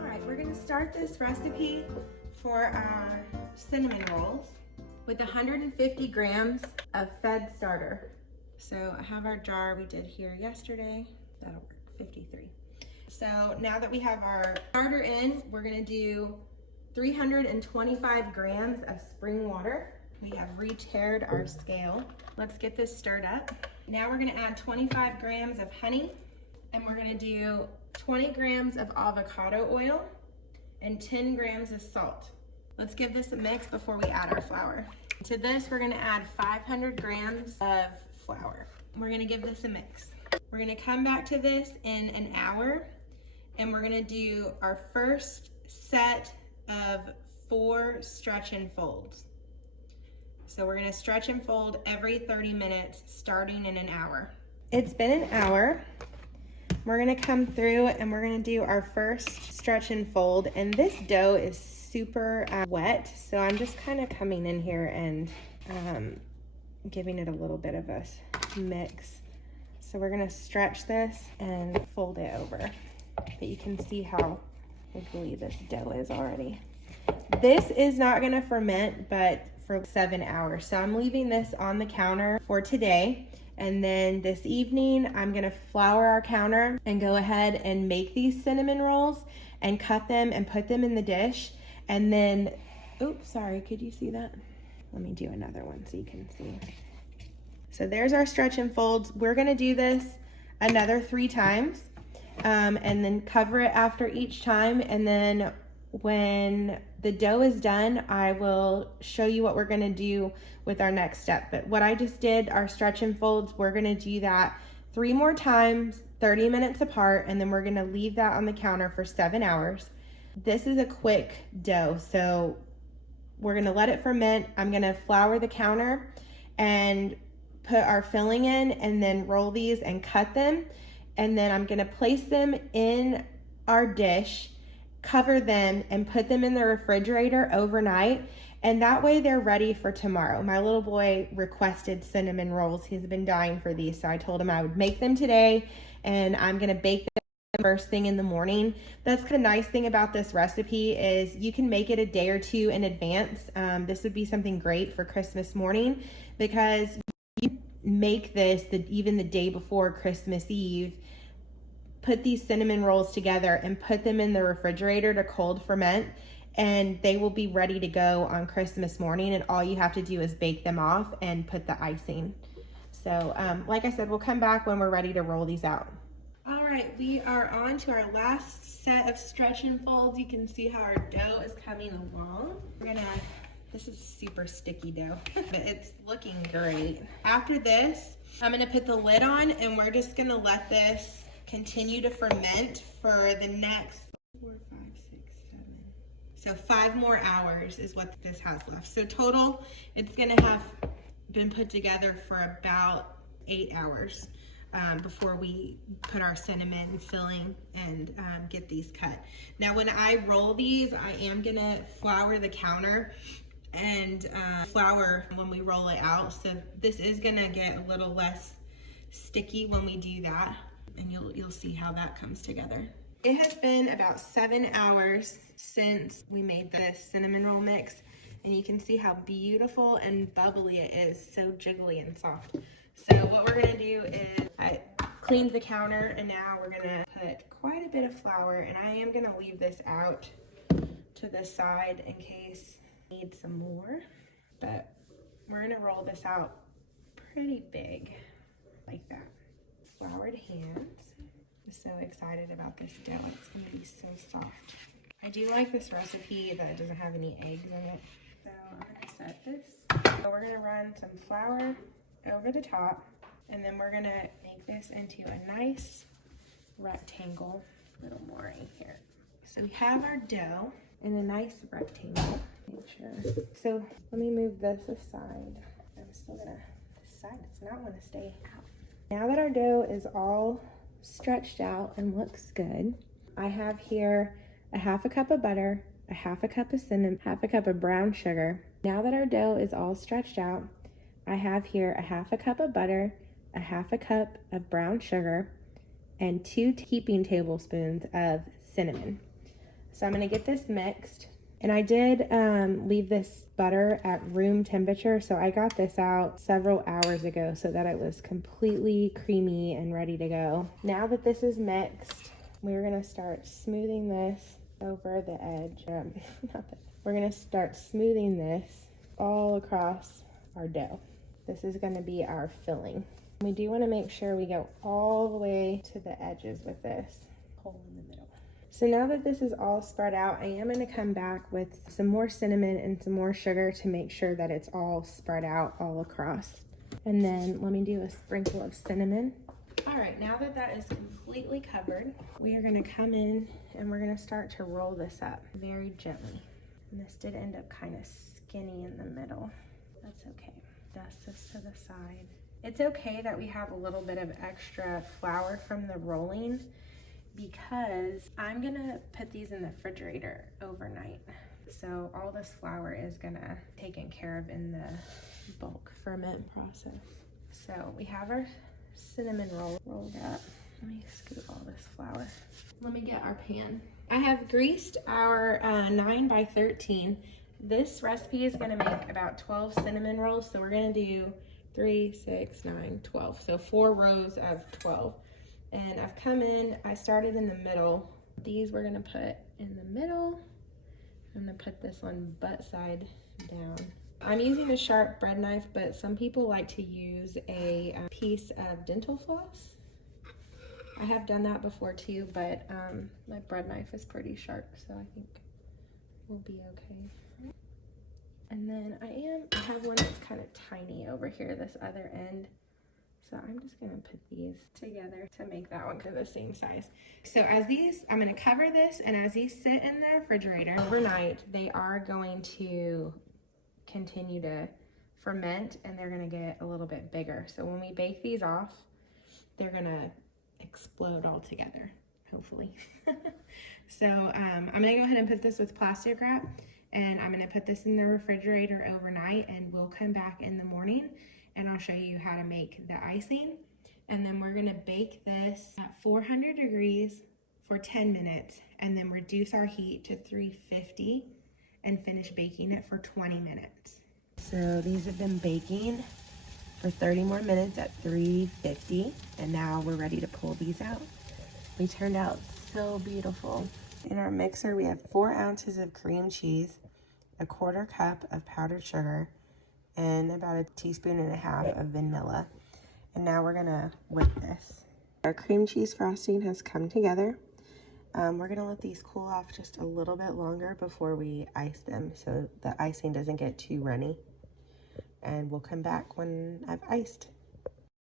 All right, we're gonna start this recipe for our cinnamon rolls with 150 grams of fed starter. So I have our jar we did here yesterday. That'll work, 53. So now that we have our starter in, we're gonna do 325 grams of spring water. We have re-tiered our scale. Let's get this stirred up. Now we're gonna add 25 grams of honey, and we're gonna do 20 grams of avocado oil and 10 grams of salt. Let's give this a mix before we add our flour. To this, we're gonna add 500 grams of flour. We're gonna give this a mix. We're gonna come back to this in an hour, and we're gonna do our first set of 4 stretch and folds. So we're gonna stretch and fold every 30 minutes, starting in an hour. It's been an hour. We're gonna come through and we're gonna do our first stretch and fold. And this dough is super wet, so I'm just kind of coming in here and giving it a little bit of a mix. So we're gonna stretch this and fold it over. But you can see how wiggly this dough is already. This is not gonna ferment, but for 7 hours. So I'm leaving this on the counter for today. And then this evening, I'm gonna flour our counter and go ahead and make these cinnamon rolls and cut them and put them in the dish. And then, oops, sorry, could you see that? Let me do another one so you can see. So there's our stretch and folds. We're gonna do this another 3 times and then cover it after each time. And then when the dough is done, I will show you what we're gonna do with our next step. But what I just did, our stretch and folds, we're gonna do that 3 more times, 30 minutes apart, and then we're gonna leave that on the counter for 7 hours. This is a quick dough, so we're gonna let it ferment. I'm gonna flour the counter and put our filling in, and then roll these and cut them. And then I'm gonna place them in our dish, cover them, and put them in the refrigerator overnight. And that way they're ready for tomorrow. My little boy requested cinnamon rolls. He's been dying for these. So I told him I would make them today, and I'm gonna bake them first thing in the morning. That's the nice thing about this recipe is you can make it a day or 2 in advance. This would be something great for Christmas morning, because you make this even the day before Christmas Eve. Put these cinnamon rolls together and put them in the refrigerator to cold ferment, and they will be ready to go on Christmas morning, and all you have to do is bake them off and put the icing. So like I said, we'll come back when we're ready to roll these out. All right, we are on to our last set of stretch and folds. You can see how our dough is coming along. This is super sticky dough, but it's looking great. After this, I'm gonna put the lid on, and we're just gonna let this continue to ferment for the next 4, 5, 6, 7. So 5 more hours is what this has left. So total, it's gonna have been put together for about 8 hours before we put our cinnamon filling and get these cut. Now when I roll these, I am gonna flour the counter and flour when we roll it out. So this is gonna get a little less sticky when we do that, and you'll see how that comes together. It has been about 7 hours since we made this cinnamon roll mix, and you can see how beautiful and bubbly it is, so jiggly and soft. So what we're gonna do is I cleaned the counter, and now we're gonna put quite a bit of flour, and I am gonna leave this out to the side in case we need some more, but we're gonna roll this out pretty big like that. Floured hands. I'm so excited about this dough. It's gonna be so soft. I do like this recipe that it doesn't have any eggs in it. So I'm gonna set this. So we're gonna run some flour over the top, and then we're gonna make this into a nice rectangle. A little more in here. So we have our dough in a nice rectangle. Make sure. So let me move this aside. I'm still gonna, this side does not want to stay out. Now that our dough is all stretched out and looks good, I have here a 1/2 cup of butter, a 1/2 cup of cinnamon, 1/2 cup of brown sugar. Now that our dough is all stretched out, I have here a 1/2 cup of butter, a 1/2 cup of brown sugar, and 2 heaping tablespoons of cinnamon. So I'm gonna get this mixed. And I did leave this butter at room temperature, so I got this out several hours ago so that it was completely creamy and ready to go. Now that this is mixed, we're gonna start smoothing this over the edge. We're gonna start smoothing this all across our dough. This is gonna be our filling. We do wanna make sure we go all the way to the edges with this hole in the middle. So now that this is all spread out, I am gonna come back with some more cinnamon and some more sugar to make sure that it's all spread out all across. And then let me do a sprinkle of cinnamon. All right, now that that is completely covered, we are gonna come in and we're gonna start to roll this up very gently. And this did end up kind of skinny in the middle. That's okay. Dust this to the side. It's okay that we have a little bit of extra flour from the rolling, because I'm gonna put these in the refrigerator overnight. So all this flour is gonna be taken care of in the bulk ferment process. So we have our cinnamon roll rolled up. Let me scoop all this flour. Let me get our pan. I have greased our 9 by 13. This recipe is gonna make about 12 cinnamon rolls. So we're gonna do 3, 6, 9, 12. So 4 rows of 12. And I've come in, I started in the middle. These we're gonna put in the middle. I'm gonna put this one butt side down. I'm using a sharp bread knife, but some people like to use a piece of dental floss. I have done that before too, but my bread knife is pretty sharp, so I think we'll be okay. And then I have one that's kind of tiny over here, this other end. So I'm just gonna put these together to make that one the same size. So as these, I'm gonna cover this, and as these sit in the refrigerator overnight, they are going to continue to ferment and they're gonna get a little bit bigger. So when we bake these off, they're gonna explode all together, hopefully. So I'm gonna go ahead and put this with plastic wrap, and I'm gonna put this in the refrigerator overnight, and we'll come back in the morning and I'll show you how to make the icing. And then we're gonna bake this at 400 degrees for 10 minutes and then reduce our heat to 350 and finish baking it for 20 minutes. So these have been baking for 30 more minutes at 350, and now we're ready to pull these out. They turned out so beautiful. In our mixer, we have 4 ounces of cream cheese, a 1/4 cup of powdered sugar, and about 1.5 teaspoons of vanilla. And now we're gonna whip this. Our cream cheese frosting has come together. We're gonna let these cool off just a little bit longer before we ice them so the icing doesn't get too runny. And we'll come back when I've iced.